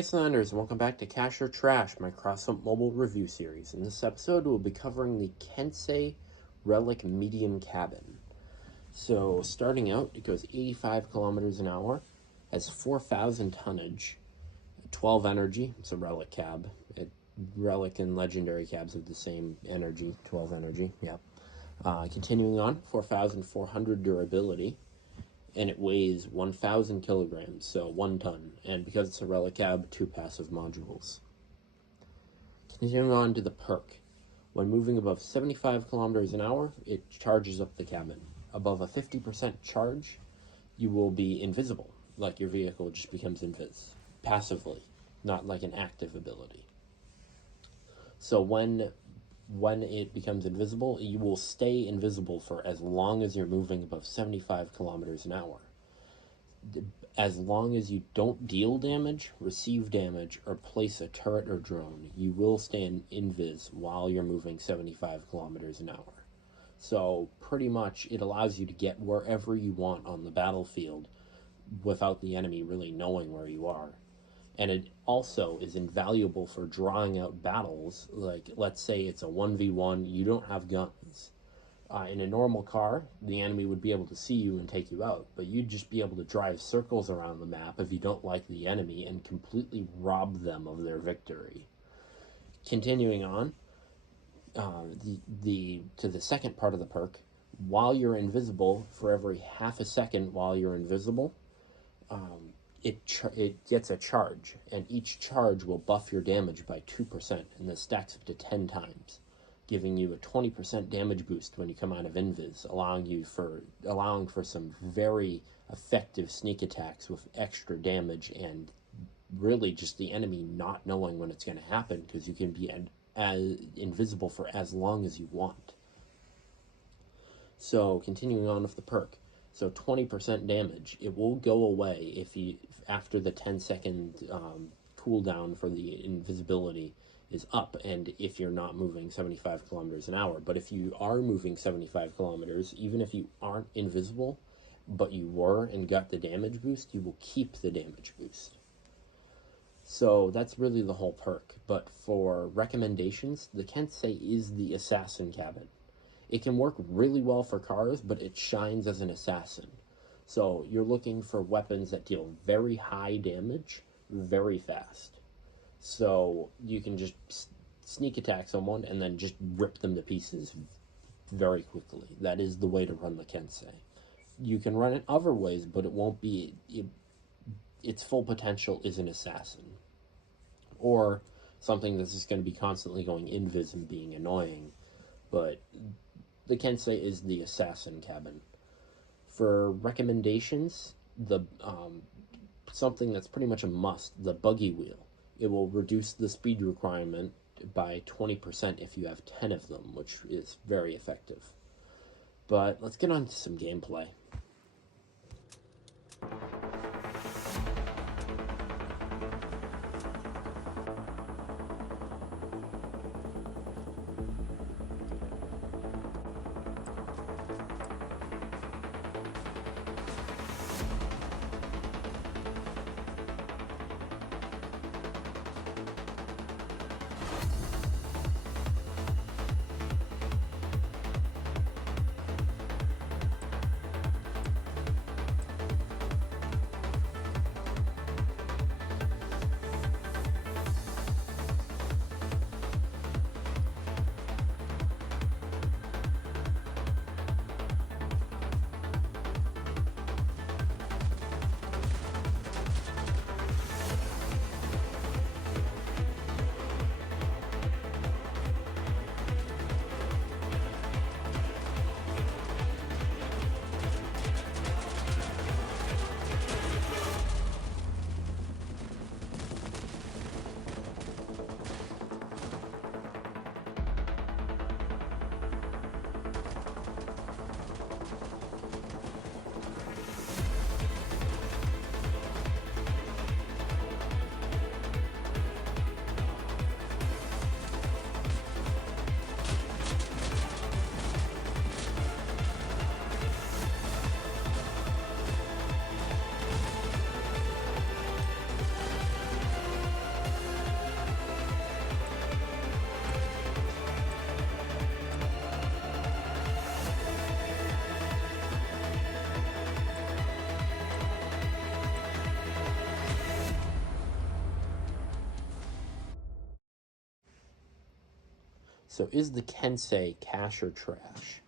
Wastelanders, and welcome back to Cash or Trash, my Crossout mobile review series. In this episode, we'll be covering the Kensei Relic Medium Cabin. So, starting out, it goes 85 kilometers an hour, has 4,000 tonnage, 12 energy. It's a Relic cab. Relic and Legendary cabs have the same energy, 12 energy, yep. Continuing on, 4,400 durability. And it weighs 1,000 kilograms, so 1 ton. And because it's a Relic cab, 2 passive modules. Continuing on to the perk. When moving above 75 kilometers an hour, it charges up the cabin. Above a 50% charge, you will be invisible, like your vehicle just becomes invis. Passively, not like an active ability. So when it becomes invisible, you will stay invisible for as long as you're moving above 75 kilometers an hour. As long as you don't deal damage, receive damage, or place a turret or drone, you will stay in invis while you're moving 75 kilometers an hour. So pretty much it allows you to get wherever you want on the battlefield without the enemy really knowing where you are. And it also is invaluable for drawing out battles. Like, let's say it's a 1v1, you don't have guns. In a normal car, the enemy would be able to see you and take you out, but you'd just be able to drive circles around the map if you don't like the enemy and completely rob them of their victory. Continuing on, to the second part of the perk, while you're invisible, for every half a second while you're invisible, it gets a charge, and each charge will buff your damage by 2%, and this stacks up to 10 times, giving you a 20% damage boost when you come out of invis, allowing for some very effective sneak attacks with extra damage, and really just the enemy not knowing when it's going to happen, because you can be as invisible for as long as you want. So continuing on with the perk. So 20% damage. It will go away if after the 10-second cooldown for the invisibility is up, and if you're not moving 75 kilometers an hour. But if you are moving 75 kilometers, even if you aren't invisible, but you were and got the damage boost, you will keep the damage boost. So that's really the whole perk. But for recommendations, the Kensei is the assassin cabin. It can work really well for cars, but it shines as an assassin. So you're looking for weapons that deal very high damage very fast. So you can just sneak attack someone and then just rip them to pieces very quickly. That is the way to run the Kensei. You can run it other ways, but it won't be... its full potential is an assassin. Or something that's just going to be constantly going invis and being annoying. But the Kensei is the assassin cabin. For recommendations, the something that's pretty much a must, the buggy wheel. It will reduce the speed requirement by 20% if you have 10 of them, which is very effective. But let's get on to some gameplay. So is the Kensei cash or trash?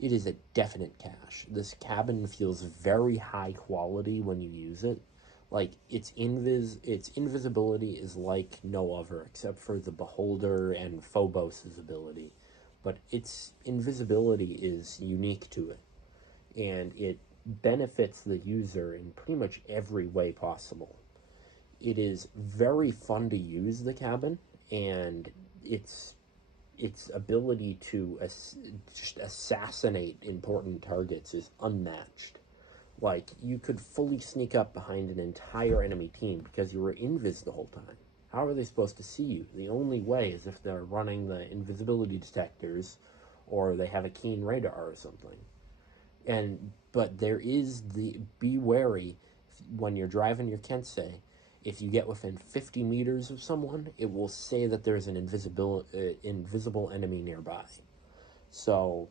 It is a definite cash. This cabin feels very high quality when you use it. Like, its invisibility is like no other, except for the Beholder and Phobos' ability. But its invisibility is unique to it, and it benefits the user in pretty much every way possible. It is very fun to use the cabin, and its ability to just assassinate important targets is unmatched. Like, you could fully sneak up behind an entire enemy team because you were invis the whole time. How are they supposed to see you? The only way is if they're running the invisibility detectors or they have a keen radar or something. But there is the be wary when you're driving your Kensei. If you get within 50 meters of someone, it will say that there's an invisible enemy nearby. So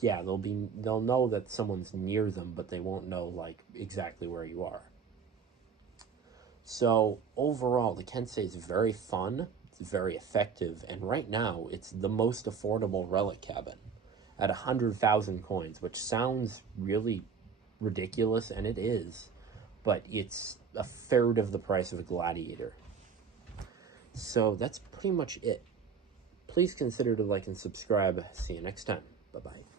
yeah, they'll know that someone's near them, but they won't know like exactly where you are. So overall, the Kensei is very fun, it's very effective, and right now it's the most affordable relic cabin at 100,000 coins, which sounds really ridiculous, and it is, but it's a third of the price of a Gladiator. So that's pretty much it. Please consider to like and subscribe. See you next time. Bye-bye.